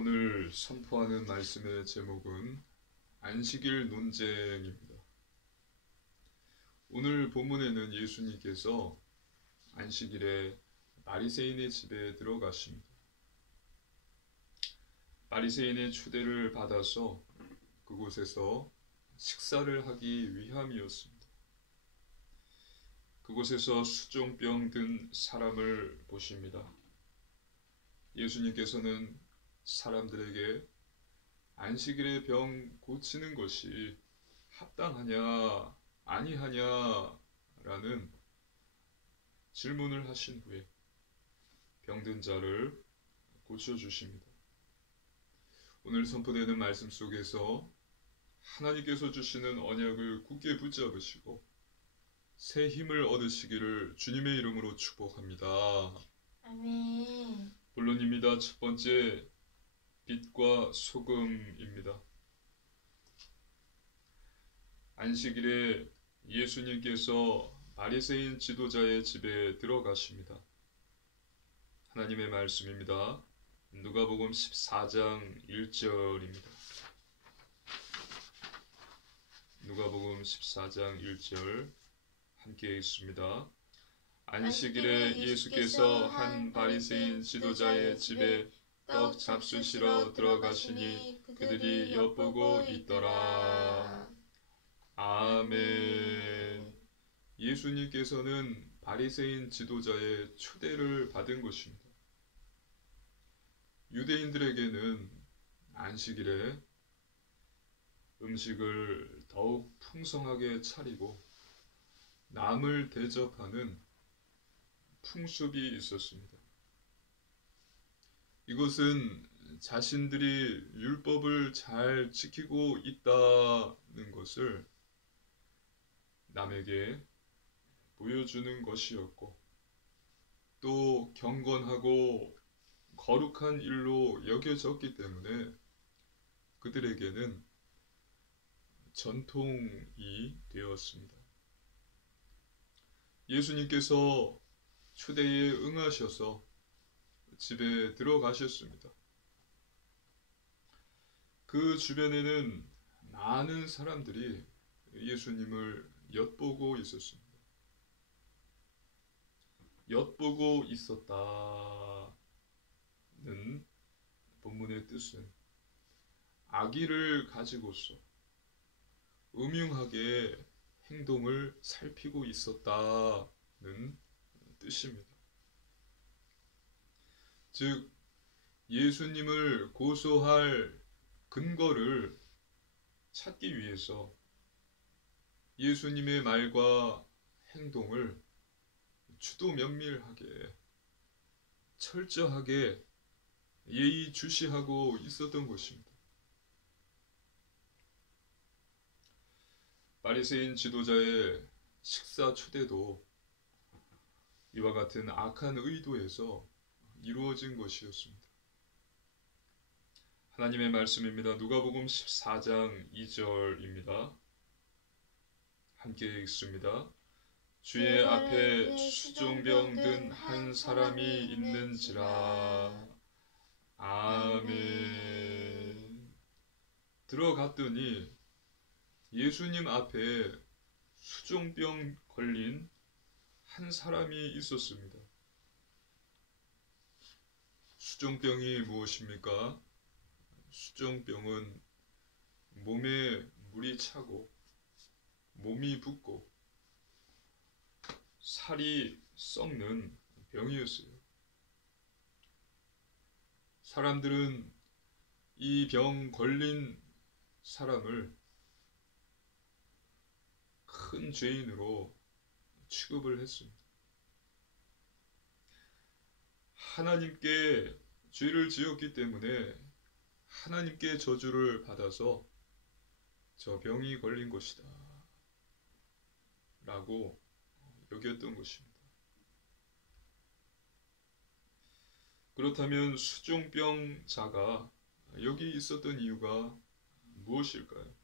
오늘 선포하는 말씀의 제목은 안식일 논쟁입니다. 오늘 본문에는 예수님께서 안식일에 바리새인의 집에 들어가십니다. 바리새인의 초대를 받아서 그곳에서 식사를 하기 위함이었습니다. 그곳에서 수종병 든 사람을 보십니다. 예수님께서는 사람들에게 안식일에 병 고치는 것이 합당하냐 아니하냐 라는 질문을 하신 후에 병든 자를 고쳐주십니다. 오늘 선포되는 말씀 속에서 하나님께서 주시는 언약을 굳게 붙잡으시고 새 힘을 얻으시기를 주님의 이름으로 축복합니다. 아멘. 본론입니다. 첫 번째, 빛과 소금입니다. 안식일에 예수님께서 바리새인 지도자의 집에 들어가십니다. 하나님의 말씀입니다. 누가복음 14장 1절입니다. 누가복음 14장 1절 함께 읽습니다. 안식일에 예수께서 한 바리새인 지도자의 집에 떡 잡수시러 들어가시니 그들이 엿보고 있더라. 아멘. 예수님께서는 바리새인 지도자의 초대를 받은 것입니다. 유대인들에게는 안식일에 음식을 더욱 풍성하게 차리고 남을 대접하는 풍습이 있었습니다. 이것은 자신들이 율법을 잘 지키고 있다는 것을 남에게 보여주는 것이었고, 또 경건하고 거룩한 일로 여겨졌기 때문에 그들에게는 전통이 되었습니다. 예수님께서 초대에 응하셔서 집에 들어가셨습니다. 그 주변에는 많은 사람들이 예수님을 엿보고 있었습니다. 엿보고 있었다는 본문의 뜻은 악의를 가지고서 음흉하게 행동을 살피고 있었다는 뜻입니다. 즉, 예수님을 고소할 근거를 찾기 위해서 예수님의 말과 행동을 추도면밀하게 철저하게 예의주시하고 있었던 것입니다. 바리새인 지도자의 식사 초대도 이와 같은 악한 의도에서 이루어진 것이었습니다. 하나님의 말씀입니다. 누가복음 14장 2절입니다. 함께 읽습니다. 주의 앞에 수종병 든 한 사람이 있는지라. 아멘. 들어갔더니 예수님 앞에 수종병 걸린 한 사람이 있었습니다. 수종병이 무엇입니까? 수종병은 몸에 물이 차고 몸이 붓고 살이 썩는 병이었어요. 사람들은 이 병 걸린 사람을 큰 죄인으로 취급을 했습니다. 하나님께 죄를 지었기 때문에 하나님께 저주를 받아서 저 병이 걸린 것이다 라고 여겼던 것입니다. 그렇다면 수종병자가 여기 있었던 이유가 무엇일까요?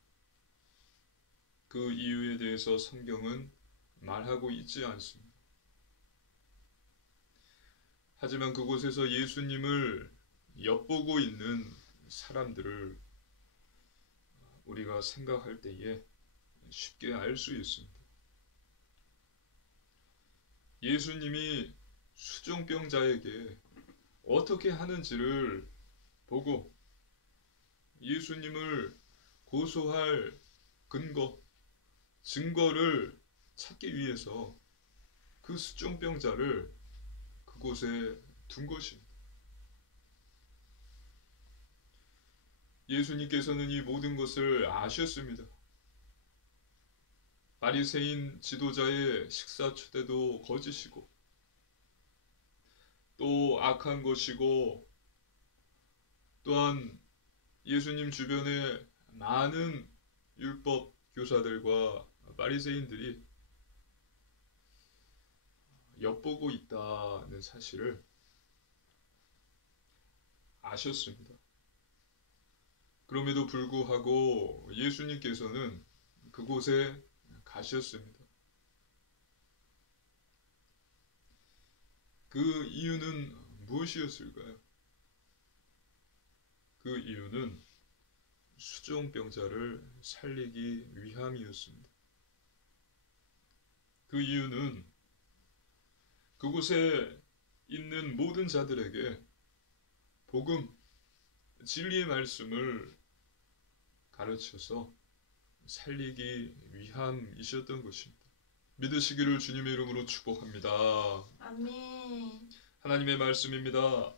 그 이유에 대해서 성경은 말하고 있지 않습니다. 하지만 그곳에서 예수님을 엿보고 있는 사람들을 우리가 생각할 때에 쉽게 알 수 있습니다. 예수님이 수종병자에게 어떻게 하는지를 보고 예수님을 고소할 근거, 증거를 찾기 위해서 그 수종병자를 그곳에 둔 것입니다. 예수님께서는 이 모든 것을 아셨습니다. 바리새인 지도자의 식사 초대도 거짓이고 또 악한 것이고 또한 예수님 주변에 많은 율법 교사들과 바리새인들이 엿보고 있다는 사실을 아셨습니다. 그럼에도 불구하고 예수님께서는 그곳에 가셨습니다. 그 이유는 무엇이었을까요? 그 이유는 수종병자를 살리기 위함이었습니다. 그 이유는 그곳에 있는 모든 자들에게 복음, 진리의 말씀을 가르쳐서 살리기 위함이셨던 것입니다. 믿으시기를 주님의 이름으로 축복합니다. 아멘. 하나님의 말씀입니다.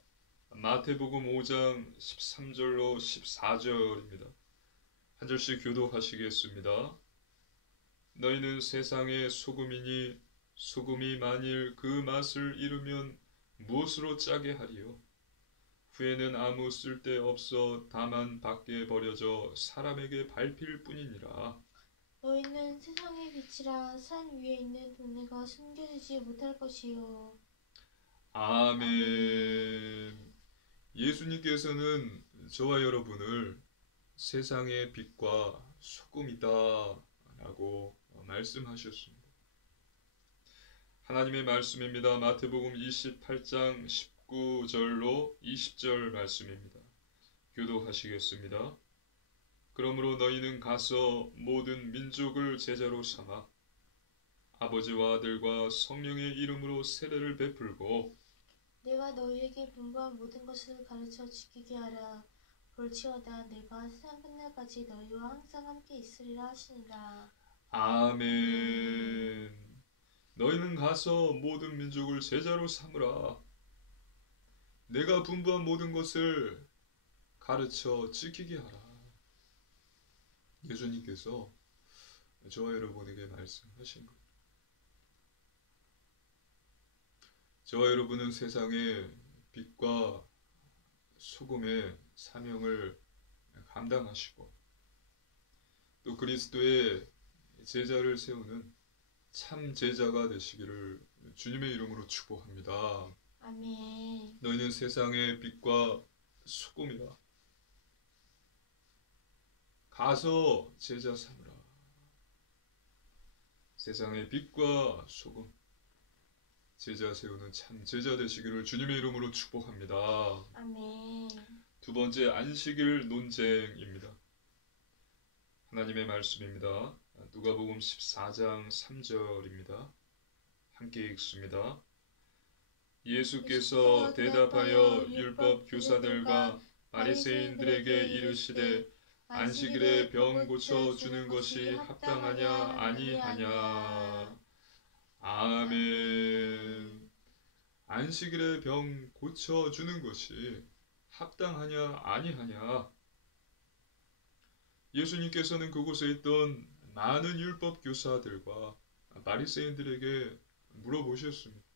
마태복음 5장 13절로 14절입니다. 한 절씩 교독하시겠습니다. 너희는 세상의 소금이니 소금이 만일 그 맛을 잃으면 무엇으로 짜게 하리요? 후에는 아무 쓸데없어 다만 밖에 버려져 사람에게 밟힐 뿐이니라. 너희는 세상의 빛이라 산 위에 있는 동네가 숨겨지지 못할 것이요. 아멘. 예수님께서는 저와 여러분을 세상의 빛과 소금이다 라고 말씀하셨습니다. 하나님의 말씀입니다. 마태복음 28장 19절로 20절 말씀입니다. 교독하시겠습니다. 그러므로 너희는 가서 모든 민족을 제자로 삼아 아버지와 아들과 성령의 이름으로 세례를 베풀고 내가 너희에게 분부한 모든 것을 가르쳐 지키게 하라. 볼지어다 내가 세상 끝날까지 너희와 항상 함께 있으리라 하시니라. 아멘. 너희는 가서 모든 민족을 제자로 삼으라. 내가 분부한 모든 것을 가르쳐 지키게 하라. 예수님께서 저와 여러분에게 말씀하신 것. 저와 여러분은 세상의 빛과 소금의 사명을 감당하시고 또 그리스도의 제자를 세우는 참 제자가 되시기를 주님의 이름으로 축복합니다. 아멘. 너희는 세상의 빛과 소금이라. 가서 제자 삼으라. 세상의 빛과 소금, 제자 세우는 참 제자 되시기를 주님의 이름으로 축복합니다. 아멘. 두 번째, 안식일 논쟁입니다. 하나님의 말씀입니다. 누가복음 14장 3절입니다. 함께 읽습니다. 예수께서 대답하여 율법 교사들과 바리새인들에게 이르시되 안식일에 병 고쳐 주는 것이 합당하냐 아니하냐. 아멘. 안식일에 병 고쳐 주는 것이 합당하냐 아니하냐. 예수님께서는 그곳에 있던 많은 율법 교사들과 바리새인들에게 물어보셨습니다.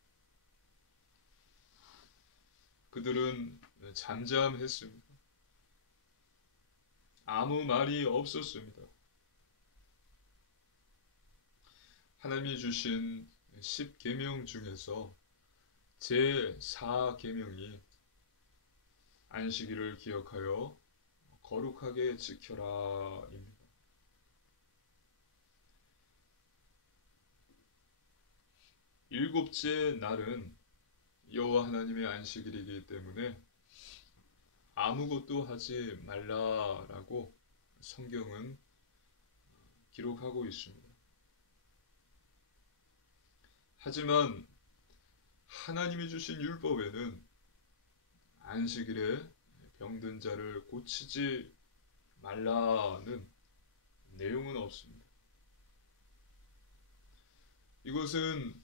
그들은 잠잠했습니다. 아무 말이 없었습니다. 하나님이 주신 10계명 중에서 제4계명이 안식일을 기억하여 거룩하게 지켜라입니다. 일곱째 날은 여호와 하나님의 안식일이기 때문에 아무것도 하지 말라라고 성경은 기록하고 있습니다. 하지만 하나님이 주신 율법에는 안식일에 병든 자를 고치지 말라는 내용은 없습니다. 이것은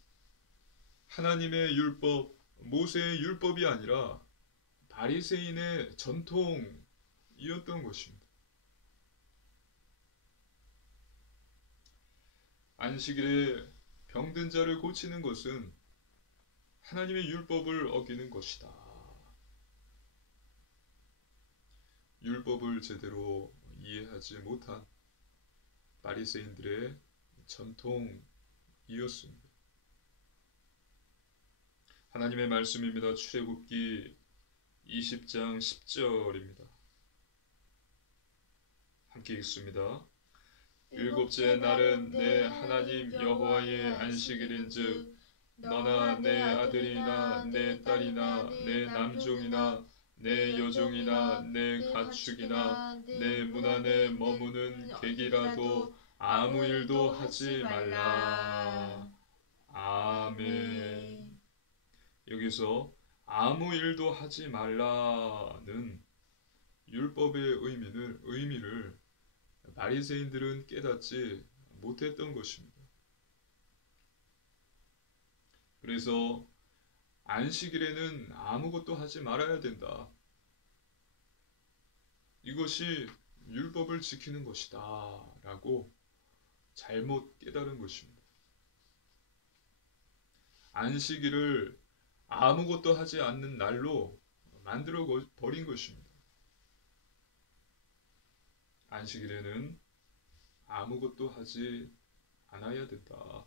하나님의 율법, 모세의 율법이 아니라 바리새인의 전통이었던 것입니다. 안식일에 병든 자를 고치는 것은 하나님의 율법을 어기는 것이다. 율법을 제대로 이해하지 못한 바리새인들의 전통이었습니다. 하나님의 말씀입니다. 출애굽기 20장 10절입니다. 함께 읽습니다. 일곱째 날은 내 하나님 여호와의 안식일인즉 너나 내 아들이나 내 딸이나 내 남종이나 내 여종이나 내 가축이나 내 문 안에 머무는 객이라도 아무 일도 하지 말라. 아멘. 여기서 아무 일도 하지 말라는 율법의 의미를 바리새인들은 깨닫지 못했던 것입니다. 그래서 안식일에는 아무것도 하지 말아야 된다. 이것이 율법을 지키는 것이다 라고 잘못 깨달은 것입니다. 안식일을 아무것도 하지 않는 날로 만들어 버린 것입니다. 안식일에는 아무것도 하지 않아야 된다.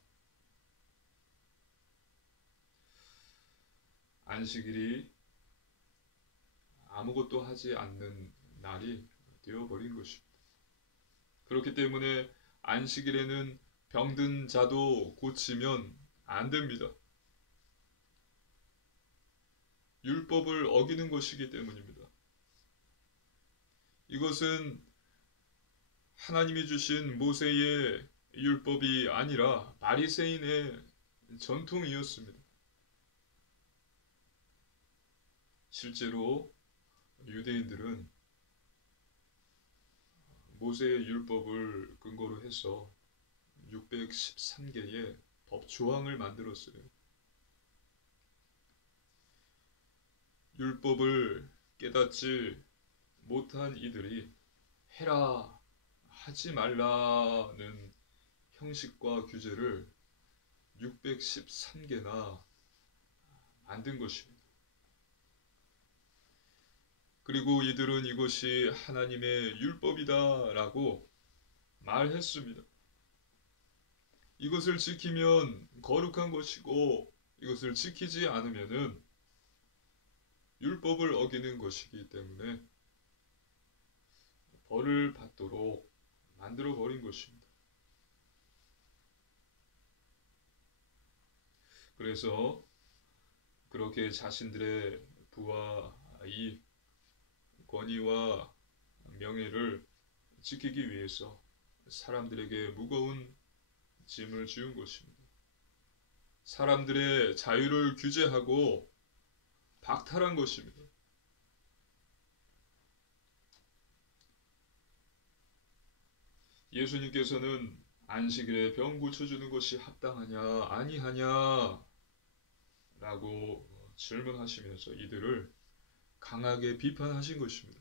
안식일이 아무것도 하지 않는 날이 되어버린 것입니다. 그렇기 때문에 안식일에는 병든 자도 고치면 안 됩니다. 율법을 어기는 것이기 때문입니다. 이것은 하나님이 주신 모세의 율법이 아니라 바리새인의 전통이었습니다. 실제로 유대인들은 모세의 율법을 근거로 해서 613개의 법 조항을 만들었어요. 율법을 깨닫지 못한 이들이 해라, 하지 말라는 형식과 규제를 613개나 만든 것입니다. 그리고 이들은 이것이 하나님의 율법이다 라고 말했습니다. 이것을 지키면 거룩한 것이고 이것을 지키지 않으면은 율법을 어기는 것이기 때문에 벌을 받도록 만들어 버린 것입니다. 그래서 그렇게 자신들의 부와 이익, 권위와 명예를 지키기 위해서 사람들에게 무거운 짐을 지운 것입니다. 사람들의 자유를 규제하고 박탈한 것입니다. 예수님께서는 안식일에 병 고쳐주는 것이 합당하냐 아니하냐 라고 질문하시면서 이들을 강하게 비판하신 것입니다.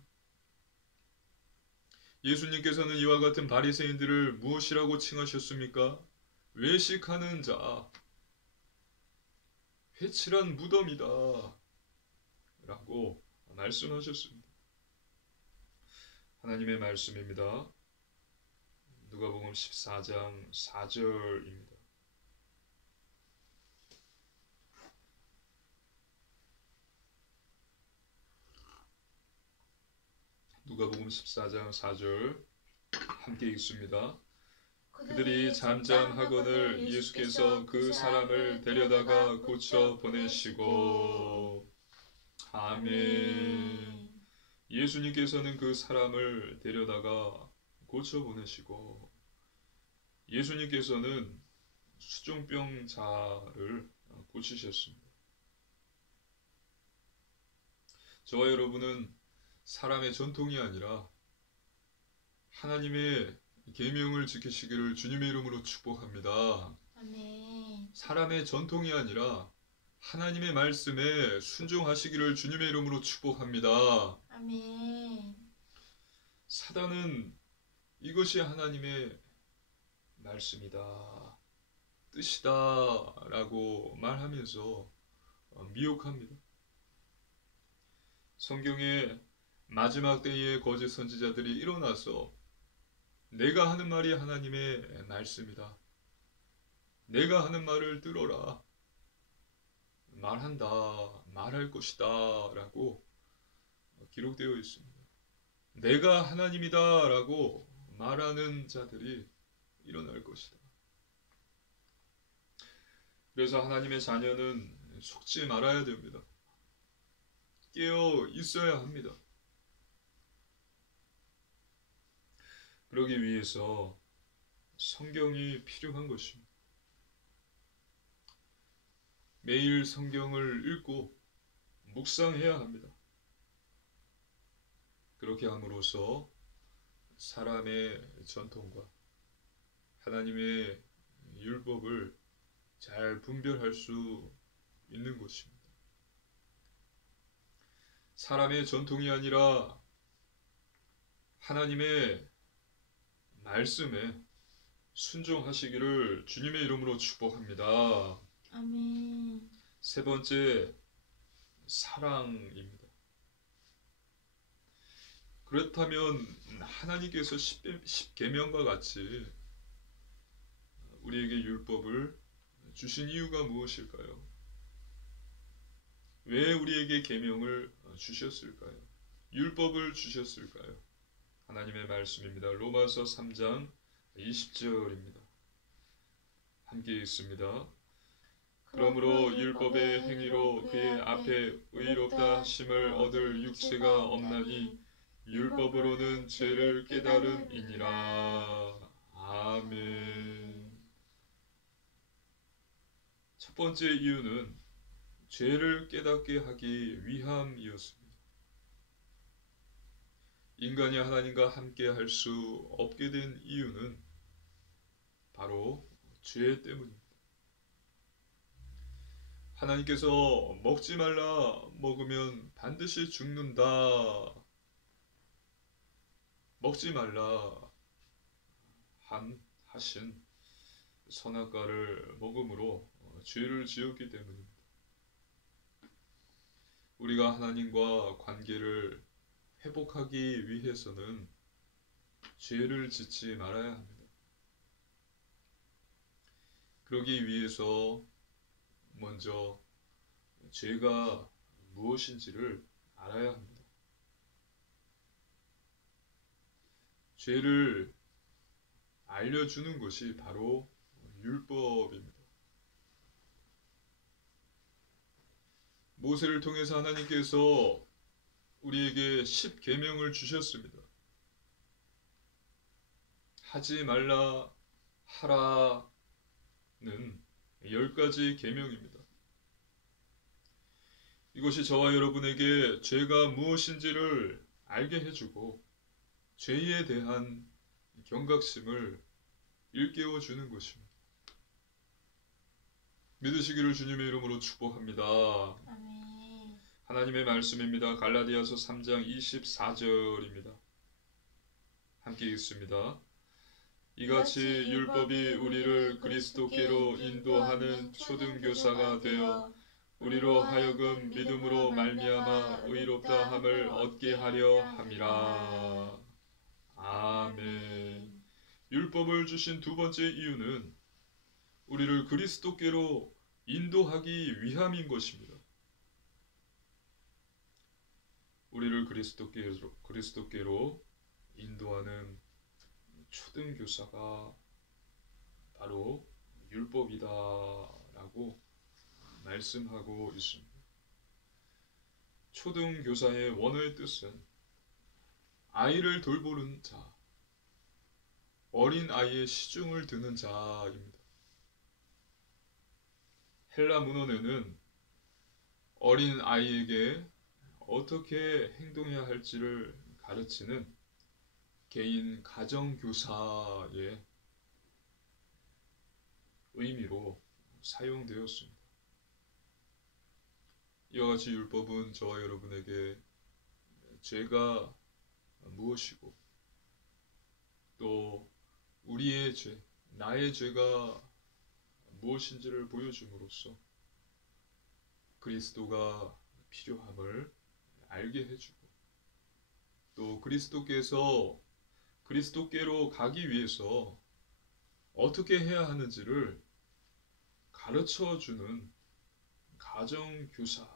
예수님께서는 이와 같은 바리새인들을 무엇이라고 칭하셨습니까? 외식하는 자, 회칠한 무덤이다 라고 말씀하셨습니다. 하나님의 말씀입니다. 누가복음 14장 4절입니다. 누가복음 14장 4절 함께 읽습니다. 그들이 잠잠하거늘 예수께서 그 사람을 데려다가 고쳐 보내시고 아멘. 예수님께서는 그 사람을 데려다가 고쳐 보내시고 예수님께서는 수종병자를 고치셨습니다. 저와 여러분은 사람의 전통이 아니라 하나님의 계명을 지키시기를 주님의 이름으로 축복합니다. 아멘. 사람의 전통이 아니라 하나님의 말씀에 순종하시기를 주님의 이름으로 축복합니다. 아멘. 사단은 이것이 하나님의 말씀이다, 뜻이다 라고 말하면서 미혹합니다. 성경에 마지막 때에 거짓 선지자들이 일어나서 내가 하는 말이 하나님의 말씀이다, 내가 하는 말을 들어라, 말한다, 말할 것이다 라고 기록되어 있습니다. 내가 하나님이다 라고 말하는 자들이 일어날 것이다. 그래서 하나님의 자녀는 속지 말아야 됩니다. 깨어 있어야 합니다. 그러기 위해서 성경이 필요한 것입니다. 매일 성경을 읽고 묵상해야 합니다. 그렇게 함으로써 사람의 전통과 하나님의 율법을 잘 분별할 수 있는 것입니다. 사람의 전통이 아니라 하나님의 말씀에 순종하시기를 주님의 이름으로 축복합니다. 아멘. 세 번째, 사랑입니다. 그렇다면 하나님께서 십계명과 같이 우리에게 율법을 주신 이유가 무엇일까요? 왜 우리에게 계명을 주셨을까요? 율법을 주셨을까요? 하나님의 말씀입니다. 로마서 3장 20절입니다. 함께 읽습니다. 그러므로 율법의 행위로 그의 앞에 의롭다 하심을 얻을 육체가 없나니 율법으로는 죄를 깨달음이니라. 아멘. 첫 번째 이유는 죄를 깨닫게 하기 위함이었습니다. 인간이 하나님과 함께 할 수 없게 된 이유는 바로 죄 때문입니다. 하나님께서 먹지 말라, 먹으면 반드시 죽는다, 먹지 말라 하신 선악과를 먹음으로 죄를 지었기 때문입니다. 우리가 하나님과 관계를 회복하기 위해서는 죄를 짓지 말아야 합니다. 그러기 위해서 먼저 죄가 무엇인지를 알아야 합니다. 죄를 알려주는 것이 바로 율법입니다. 모세를 통해서 하나님께서 우리에게 10계명을 주셨습니다. 하지 말라, 하라는 10가지 계명입니다. 이것이 저와 여러분에게 죄가 무엇인지를 알게 해주고 죄에 대한 경각심을 일깨워 주는 것입니다. 믿으시기를 주님의 이름으로 축복합니다. 아멘. 하나님의 말씀입니다. 갈라디아서 3장 24절입니다. 함께 읽습니다. 이같이 율법이 우리를 그리스도께로 인도하는 초등교사가 되어 우리로 하여금 믿음으로 말미암아 의롭다 함을 얻게 하려 함이라. 아멘. 율법을 주신 두 번째 이유는 우리를 그리스도께로 인도하기 위함인 것입니다. 우리를 그리스도께로 인도하는 초등교사가 바로 율법이다라고 말씀하고 있습니다. 초등교사의 원어의 뜻은 아이를 돌보는 자, 어린 아이의 시중을 드는 자입니다. 헬라 문헌에는 어린 아이에게 어떻게 행동해야 할지를 가르치는 개인 가정교사의 의미로 사용되었습니다. 이와 같이 율법은 저와 여러분에게 죄가 무엇이고 또 우리의 죄, 나의 죄가 무엇인지를 보여줌으로써 그리스도가 필요함을 알게 해주고 또 그리스도께로 가기 위해서 어떻게 해야 하는지를 가르쳐주는 가정교사,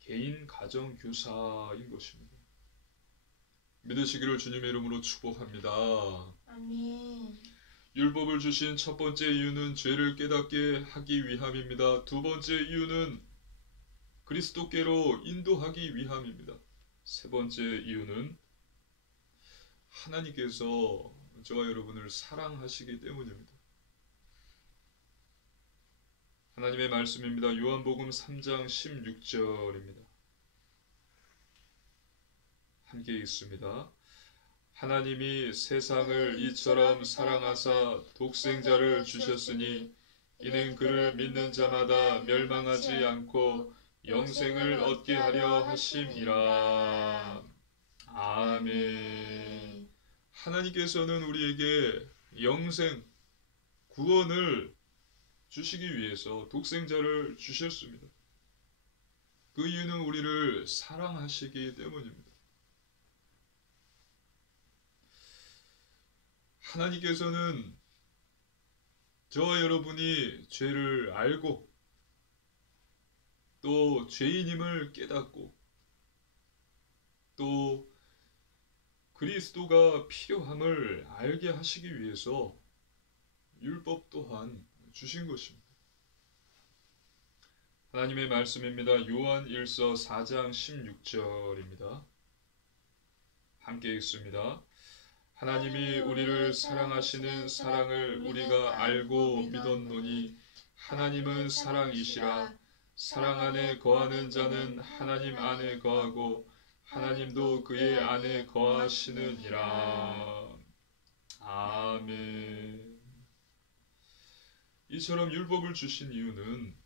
개인 가정교사인 것입니다. 믿으시기를 주님의 이름으로 축복합니다. 아멘. 율법을 주신 첫 번째 이유는 죄를 깨닫게 하기 위함입니다. 두 번째 이유는 그리스도께로 인도하기 위함입니다. 세 번째 이유는 하나님께서 저와 여러분을 사랑하시기 때문입니다. 하나님의 말씀입니다. 요한복음 3장 16절입니다. 함께 읽습니다. 하나님이 세상을 이처럼 사랑하사 독생자를 주셨으니 이는 그를 믿는 자마다 멸망하지 않고 영생을 얻게 하려 하심이라. 아멘. 하나님께서는 우리에게 영생, 구원을 주시기 위해서 독생자를 주셨습니다. 그 이유는 우리를 사랑하시기 때문입니다. 하나님께서는 저와 여러분이 죄를 알고 또 죄인임을 깨닫고 또 그리스도가 필요함을 알게 하시기 위해서 율법 또한 주신 것입니다. 하나님의 말씀입니다. 요한 1서 4장 16절입니다. 함께 읽습니다. 하나님이 우리를 사랑하시는 사랑을 우리가 알고 믿었노니 하나님은 사랑이시라. 사랑 안에 거하는 자는 하나님 안에 거하고 하나님도 그의 안에 거하시느니라. 아멘. 이처럼 율법을 주신 이유는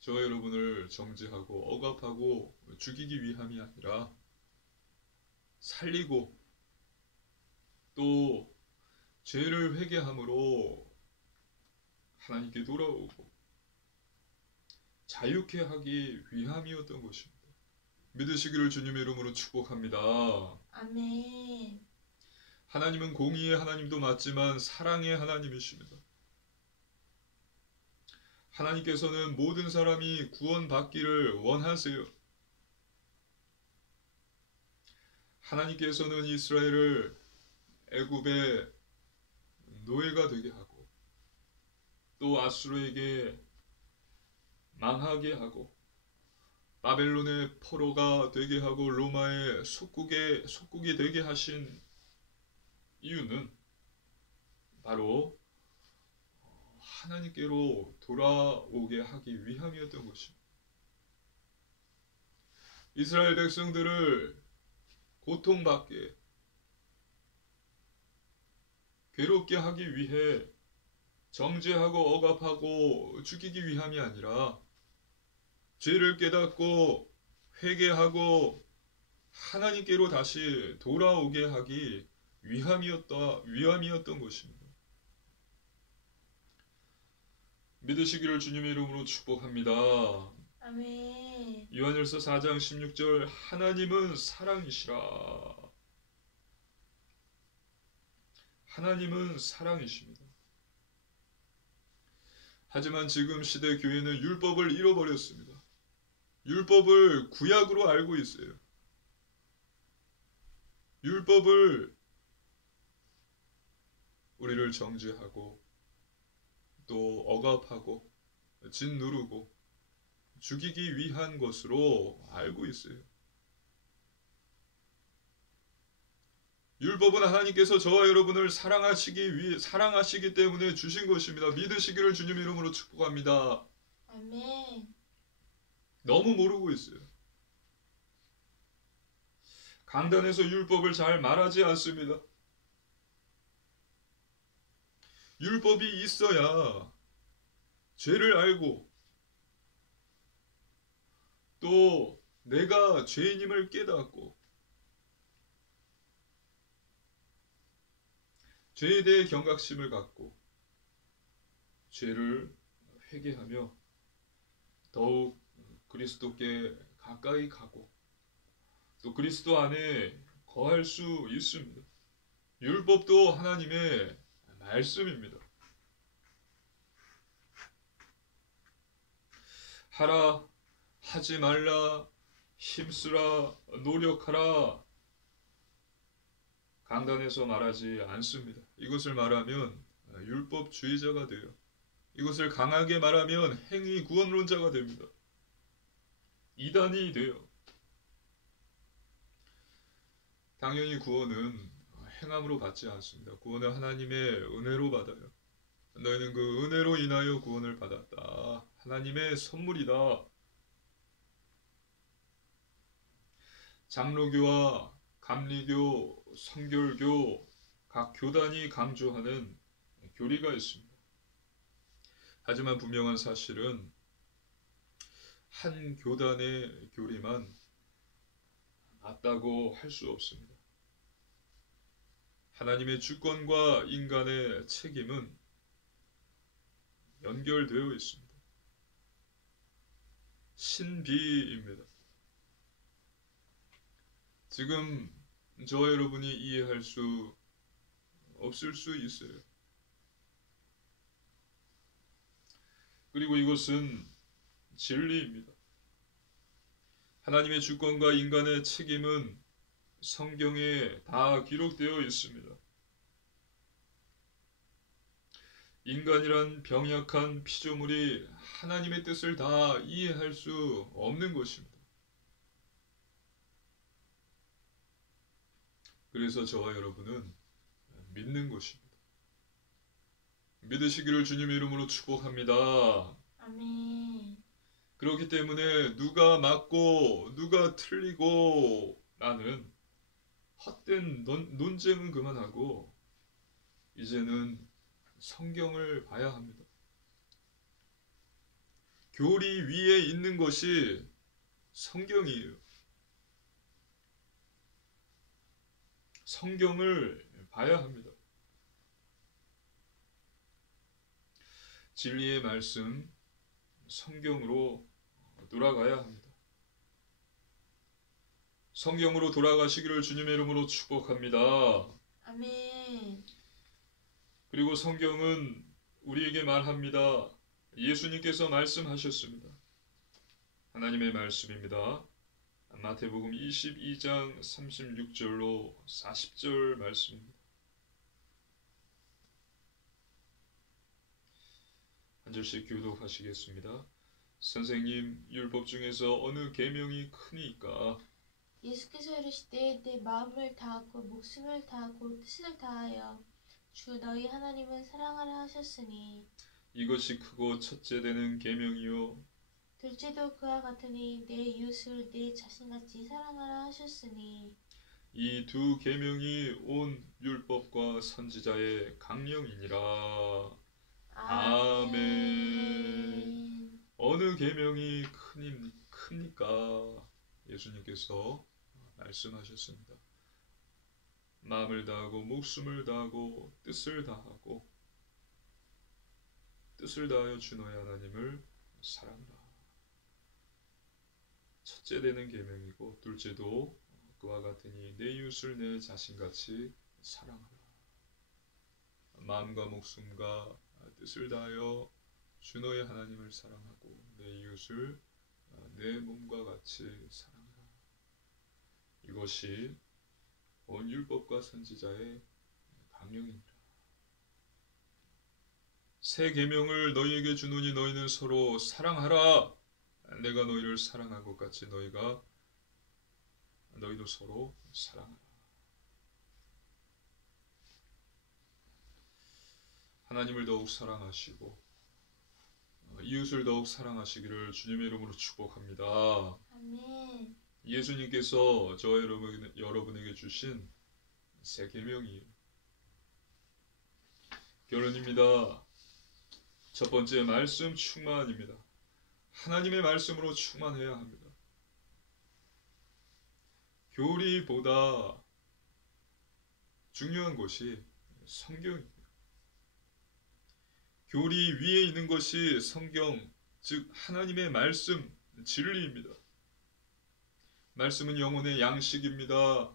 저와 여러분을 정죄하고 억압하고 죽이기 위함이 아니라 살리고 또 죄를 회개함으로 하나님께 돌아오고 자유케 하기 위함이었던 것입니다. 믿으시기를 주님의 이름으로 축복합니다. 아멘. 하나님은 공의의 하나님도 맞지만 사랑의 하나님이십니다. 하나님께서는 모든 사람이 구원받기를 원하세요. 하나님께서는 이스라엘을 애굽의 노예가 되게 하고 또 아수르에게 망하게 하고 바벨론의 포로가 되게 하고 로마의 속국이 되게 하신 이유는 바로 하나님께로 돌아오게 하기 위함이었던 것입니다. 이스라엘 백성들을 고통받게 괴롭게 하기 위해 정죄하고 억압하고 죽이기 위함이 아니라 죄를 깨닫고 회개하고 하나님께로 다시 돌아오게 하기 위함이었던 것입니다. 믿으시기를 주님의 이름으로 축복합니다. 아멘. 요한일서 4장 16절 하나님은 사랑이시라. 하나님은 사랑이십니다. 하지만 지금 시대 교회는 율법을 잃어버렸습니다. 율법을 구약으로 알고 있어요. 율법을 우리를 정죄하고 또 억압하고 짓누르고 죽이기 위한 것으로 알고 있어요. 율법은 하나님께서 저와 여러분을 사랑하시기 때문에 주신 것입니다. 믿으시기를 주님 이름으로 축복합니다. 아멘. 너무 모르고 있어요. 강단에서 율법을 잘 말하지 않습니다. 율법이 있어야 죄를 알고 또 내가 죄인임을 깨닫고 죄에 대해 경각심을 갖고 죄를 회개하며 더욱 그리스도께 가까이 가고 또 그리스도 안에 거할 수 있습니다. 율법도 하나님의 말씀입니다. 하라, 하지 말라, 힘쓰라, 노력하라. 강단에서 말하지 않습니다. 이것을 말하면 율법주의자가 돼요. 이것을 강하게 말하면 행위 구원론자가 됩니다. 이단이 돼요. 당연히 구원은 행함으로 받지 않습니다. 구원은 하나님의 은혜로 받아요. 너희는 그 은혜로 인하여 구원을 받았다. 하나님의 선물이다. 장로교와 감리교, 성결교 각 교단이 강조하는 교리가 있습니다. 하지만 분명한 사실은 한 교단의 교리만 맞다고 할 수 없습니다. 하나님의 주권과 인간의 책임은 연결되어 있습니다. 신비입니다. 지금 저와 여러분이 이해할 수 없을 수 있어요. 그리고 이것은 진리입니다. 하나님의 주권과 인간의 책임은 성경에 다 기록되어 있습니다. 인간이란 병약한 피조물이 하나님의 뜻을 다 이해할 수 없는 것입니다. 그래서 저와 여러분은 믿는 것입니다. 믿으시기를 주님의 이름으로 축복합니다. 아멘. 그렇기 때문에 누가 맞고 누가 틀리고 나는 헛된 논쟁은 그만하고 이제는 성경을 봐야 합니다. 교리 위에 있는 것이 성경이에요. 성경을 봐야 합니다. 진리의 말씀, 성경으로 돌아가야 합니다. 성경으로 돌아가시기를 주님의 이름으로 축복합니다. 아멘. 그리고 성경은 우리에게 말합니다. 예수님께서 말씀하셨습니다. 하나님의 말씀입니다. 마태복음 22장 36절로 40절 말씀입니다. 한 절씩 교독하시겠습니다. 선생님, 율법 중에서 어느 계명이 크니까? 예수께서 이르시되 내 마음을 다하고 목숨을 다하고 뜻을 다하여 주 너희 하나님을 사랑하라 하셨으니 이것이 크고 첫째 되는 계명이요 둘째도 그와 같으니 내 이웃을 내 자신같이 사랑하라 하셨으니 이 두 계명이 온 율법과 선지자의 강령이니라. 아멘. 어느 계명이 크니까? 예수님께서 말씀하셨습니다. 마음을 다하고 목숨을 다하고 뜻을 다하여 주 너의 하나님을 사랑하라. 첫째 되는 계명이고 둘째도 그와 같으니 내 이웃을 내 자신같이 사랑하라. 마음과 목숨과 뜻을 다하여 주 너의 하나님을 사랑하고 내 이웃을 내 몸과 같이 사랑하라. 이것이 온 율법과 선지자의 강령입니다. 새 계명을 너희에게 주노니 너희는 서로 사랑하라. 내가 너희를 사랑한 것 같이 너희도 서로 사랑하라. 하나님을 더욱 사랑하시고 이웃을 더욱 사랑하시기를 주님의 이름으로 축복합니다. 아멘. 예수님께서 저와 여러분에게 주신 새 계명이에요. 결론입니다. 첫 번째, 말씀 충만입니다. 하나님의 말씀으로 충만해야 합니다. 교리보다 중요한 것이 성경입니다. 교리 위에 있는 것이 성경, 즉 하나님의 말씀, 진리입니다. 말씀은 영혼의 양식입니다.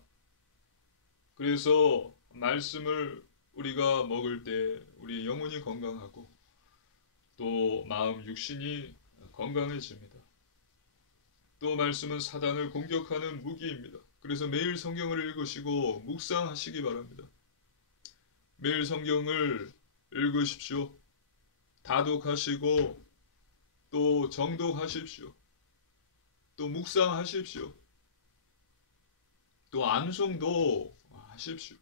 그래서 말씀을 우리가 먹을 때 우리 영혼이 건강하고 또 마음, 육신이 건강해집니다. 또 말씀은 사단을 공격하는 무기입니다. 그래서 매일 성경을 읽으시고 묵상하시기 바랍니다. 매일 성경을 읽으십시오. 다독하시고 또 정독하십시오. 또 묵상하십시오. 또 암송도 하십시오.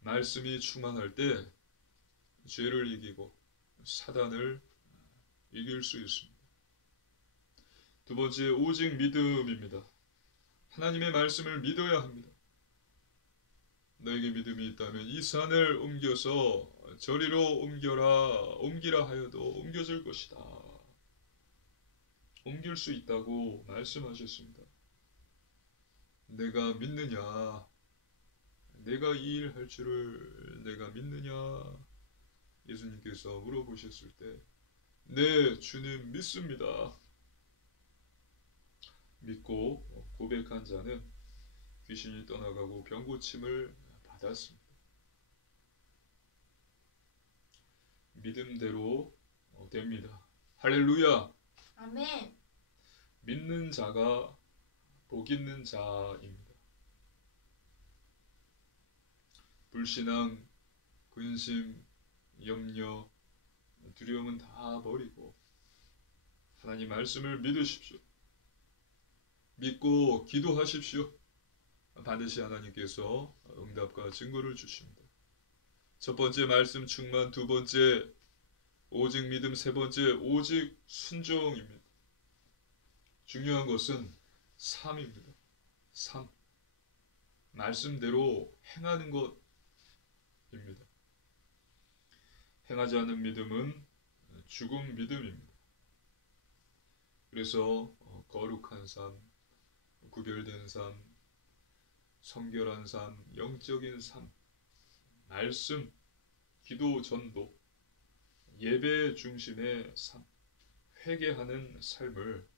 말씀이 충만할 때 죄를 이기고 사단을 이길 수 있습니다. 두 번째, 오직 믿음입니다. 하나님의 말씀을 믿어야 합니다. 너에게 믿음이 있다면 이 산을 옮겨서 저리로 옮기라 하여도 옮겨질 것이다. 옮길 수 있다고 말씀하셨습니다. 내가 믿느냐? 내가 이 일 할 줄을 내가 믿느냐? 예수님께서 물어보셨을 때 네, 주님 믿습니다. 믿고 고백한 자는 귀신이 떠나가고 병고침을 받았습니다. 믿음대로 됩니다. 할렐루야! 아멘. 믿는 자가 복 있는 자입니다. 불신앙, 근심, 염려, 두려움은 다 버리고 하나님 말씀을 믿으십시오. 믿고 기도하십시오. 반드시 하나님께서 응답과 증거를 주십니다. 첫 번째, 말씀 충만. 두 번째, 오직 믿음. 세 번째, 오직 순종입니다. 중요한 것은 삶입니다. 삶. 말씀대로 행하는 것입니다. 행하지 않는 믿음은 죽은 믿음입니다. 그래서 거룩한 삶, 구별된 삶, 성결한 삶, 영적인 삶, 말씀, 기도, 전도, 예배 중심의 삶, 회개하는 삶을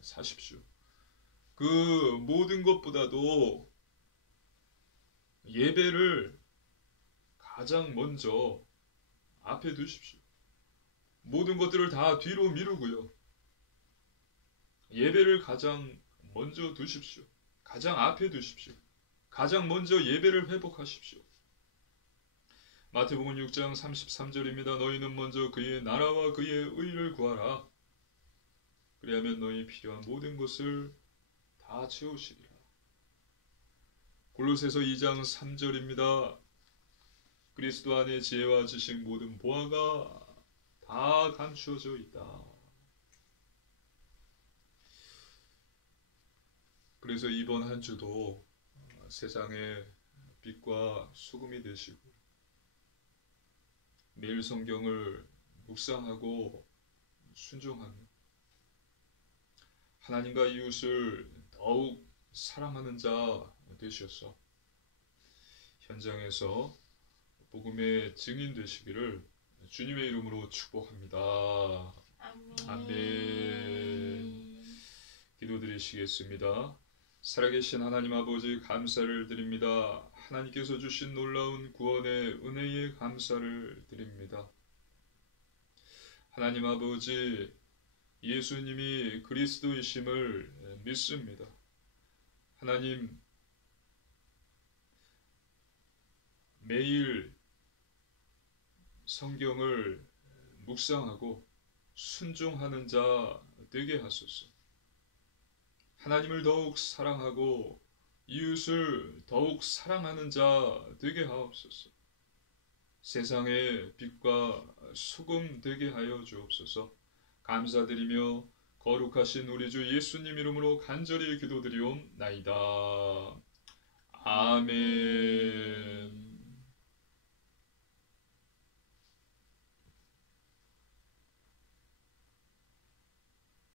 사십시오. 그 모든 것보다도 예배를 가장 먼저 앞에 두십시오. 모든 것들을 다 뒤로 미루고요. 예배를 가장 먼저 두십시오. 가장 앞에 두십시오. 가장 먼저 예배를 회복하십시오. 마태복음 6장 33절입니다. 너희는 먼저 그의 나라와 그의 의를 구하라. 그리하면 너희 필요한 모든 것을 다 채우시리라. 골로새서 2장 3절입니다. 그리스도 안에 지혜와 지식 모든 보화가 다 감추어져 있다. 그래서 이번 한 주도 세상의 빛과 소금이 되시고 매일 성경을 묵상하고 순종하는 하나님과 이웃을 더욱 사랑하는 자 되셔서 현장에서 복음의 증인 되시기를 주님의 이름으로 축복합니다. 아멘. 아멘. 기도드리시겠습니다. 살아계신 하나님 아버지 감사를 드립니다. 하나님께서 주신 놀라운 구원의 은혜에 감사를 드립니다. 하나님 아버지, 예수님이 그리스도이심을 믿습니다. 하나님, 매일 성경을 묵상하고 순종하는 자 되게 하소서. 하나님을 더욱 사랑하고 이웃을 더욱 사랑하는 자 되게 하옵소서. 세상의 빛과 소금 되게 하여 주옵소서. 감사드리며 거룩하신 우리 주 예수님 이름으로 간절히 기도드리옵나이다. 아멘.